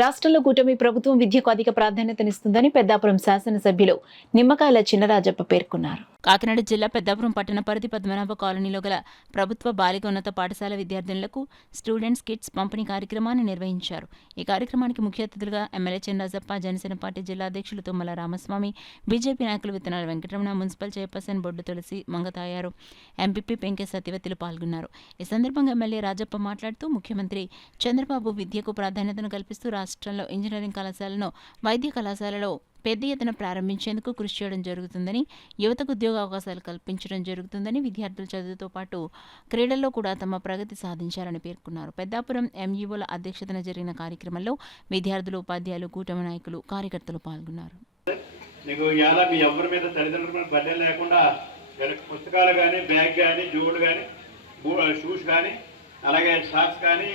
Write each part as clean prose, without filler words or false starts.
రాష్ట్రంలో కూటమి ప్రభుత్వం విద్యకు అధిక ప్రాధాన్యతనిస్తుందని పెద్దాపురం శాసనసభ్యులు నిమ్మకాయల చినరాజప్ప పేర్కొన్నారు. కాకినాడ జిల్లా పెద్దాపురం పట్టణ పరిధి పద్మనాభ కాలనీలో గల ప్రభుత్వ బాలికోన్నత పాఠశాల విద్యార్థినులకు స్టూడెంట్స్ కిట్స్ పంపిణీ కార్యక్రమాన్ని నిర్వహించారు. ఈ కార్యక్రమానికి ముఖ్య అతిథులుగా ఎమ్మెల్యే చినరాజప్ప, జనసేన పార్టీ జిల్లా అధ్యక్షులు తుమ్మల రామస్వామి, బీజేపీ నాయకులు విత్తనాల వెంకటరమణ, మున్సిపల్ చైర్పర్సన్ బొడ్డు తులసి, మంగతాయారు, ఎంపీపీ పెంకే సత్యవతిలు పాల్గొన్నారు. ఈ సందర్భంగా ఎమ్మెల్యే రాజప్ప మాట్లాడుతూ ముఖ్యమంత్రి చంద్రబాబు విద్యకు ప్రాధాన్యతను కల్పిస్తూ రాష్ట్రంలో ఇంజనీరింగ్ కళాశాలను, వైద్య కళాశాలలో పెద్ద ఎత్తున ప్రారంభించేందుకు కృషి చేయడం జరుగుతుందని, యువతకు ఉద్యోగ అవకాశాలు కల్పించడం జరుగుతుందని, విద్యార్థుల చదువుతో పాటు క్రీడల్లో కూడా తమ ప్రగతి సాధించారని పేర్కొన్నారు. పెద్దాపురం ఎంఈఓల అధ్యక్షతన జరిగిన కార్యక్రమంలో విద్యార్థులు, ఉపాధ్యాయులు, కూటమి నాయకులు, కార్యకర్తలు పాల్గొన్నారు. పుస్తకాలు కానీ, బ్యాగ్ కానీ, జోళ్ళు కానీ, షూస్ కానీ, అలాగే షార్ట్స్ కానీ,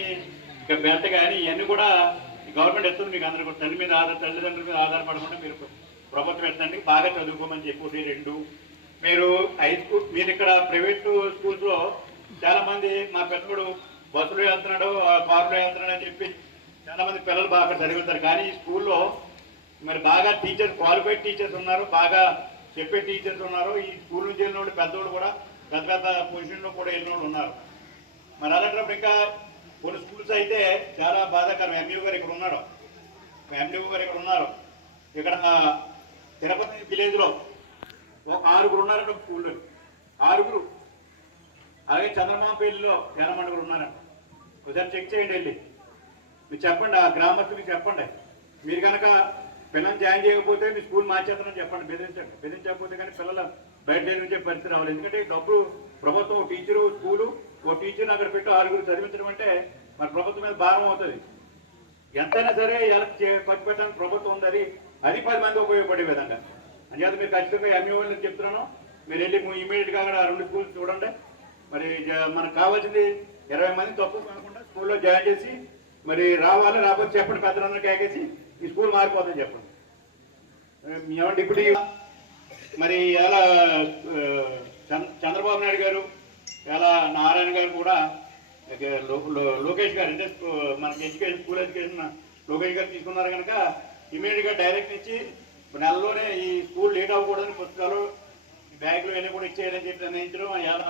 ఇంకా బెల్ట్ కానీ ఇవన్నీ కూడా గవర్నమెంట్ ఎత్తుంది. మీకు అందరూ కూడా తల్లిదండ్రుల మీద ఆధారపడకుండా మీరు ప్రభుత్వం ఎత్తండి, బాగా చదువుకోమని చెప్పి. రెండు, మీరు హై స్కూల్, మీరు ఇక్కడ ప్రైవేట్ స్కూల్స్లో చాలామంది మా పిల్లడు బస్సులో వెళ్తున్నాడు, కారులో వెళ్తున్నాడు అని చెప్పి చాలామంది పిల్లలు బాగా చదువుతారు. కానీ ఈ స్కూల్లో మరి బాగా టీచర్స్, క్వాలిఫైడ్ టీచర్స్ ఉన్నారు, బాగా చెప్పే టీచర్స్ ఉన్నారు. ఈ స్కూల్ నుంచి వెళ్ళిన వాళ్ళు పెద్దోళ్ళు కూడా పెద్ద పెద్ద పొజిషన్లో కూడా వెళ్ళిన వాళ్ళు ఉన్నారు. మరి అలాంటప్పుడు ఇంకా కొన్ని స్కూల్స్ అయితే చాలా బాధాకరం. ఎంఈఓ గారు ఇక్కడ ఉన్నారు. ఇక్కడ తిరుపతి విలేజ్లో ఒక 6 ఉన్నారంట స్కూల్లో, 6. అలాగే చంద్రమాపల్లిలో చాలా మంది కూడా ఉన్నారంట. ఒకసారి చెక్ చేయండి, వెళ్ళి మీరు చెప్పండి, ఆ గ్రామస్తులకు చెప్పండి. మీరు కనుక పిల్లల్ని జాయిన్ చేయకపోతే మీ స్కూల్ మార్చేస్తానని చెప్పండి, బెదిరించకపోతే కానీ పిల్లలు బయట నుంచి పరిస్థితి రావాలి. ఎందుకంటే డబ్బు ప్రభుత్వం, టీచరు, స్కూలు, ఓ టీచర్ని అక్కడ పెట్టి 6 చదివించడం అంటే మరి ప్రభుత్వం మీద భారం అవుతుంది. ఎంతైనా సరే ఎలా ఖర్చు పెట్టడానికి ప్రభుత్వం ఉంది, అది 10 మంది ఉపయోగపడే విధంగా. అంచేత మీరు ఖచ్చితంగా ఎంఈఓ వాళ్ళని చెప్తున్నాను, మీరు వెళ్ళి ఇమీడియట్గా అక్కడ 2 స్కూల్స్ చూడండి. మరి మనకు కావాల్సింది 20 మంది తక్కువ కాకుండా స్కూల్లో జాయిన్ చేసి మరి రావాలి. రాకపోతే చెప్పండి, పెద్దలందరూ కేకేసి ఈ స్కూల్ మారిపోతుందని చెప్పండి. ఏమంటే ఇప్పుడు మరి ఎలా చంద్రబాబు నాయుడు గారు, ఎలా నారాయణ గారు కూడా, లోకేష్ గారు, అంటే మనకి స్కూల్ ఎడ్యుకేషన్ లోకేష్ గారు తీసుకున్నారు కనుక ఇమీడియట్గా డైరెక్ట్ ఇచ్చి నెలలోనే ఈ స్కూల్ లేట్ అవ్వకూడదని పుస్తకాలు, బ్యాగులు అన్నీ కూడా ఇచ్చేయాలని చెప్పి నిర్ణయించడం ఎలా